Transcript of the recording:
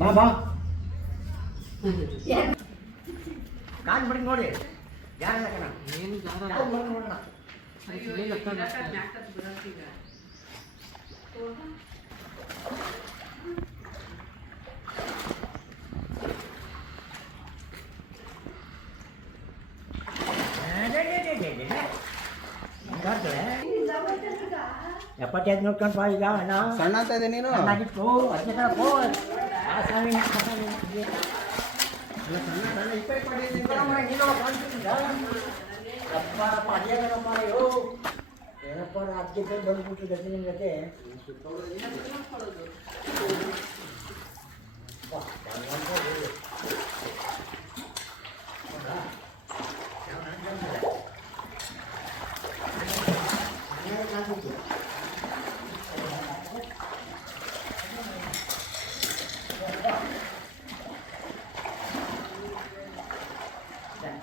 பாபா காது படிங்க ஓடு யாரும் இருக்கிறான் காட்டுல ಎಪ್ಪತ್ತೈದು ನೋಡ್ ಕಂಡ ಈಗ ಅಣ್ಣ ಸಣ್ಣ ಅಂತ ಇದೆ ನೀನು ಏನಪ್ಪ ಅದಕ್ಕೆ ಬಂದ್ಬಿಟ್ಟು ಜೊತೆ ನಿಮ್ಗೆ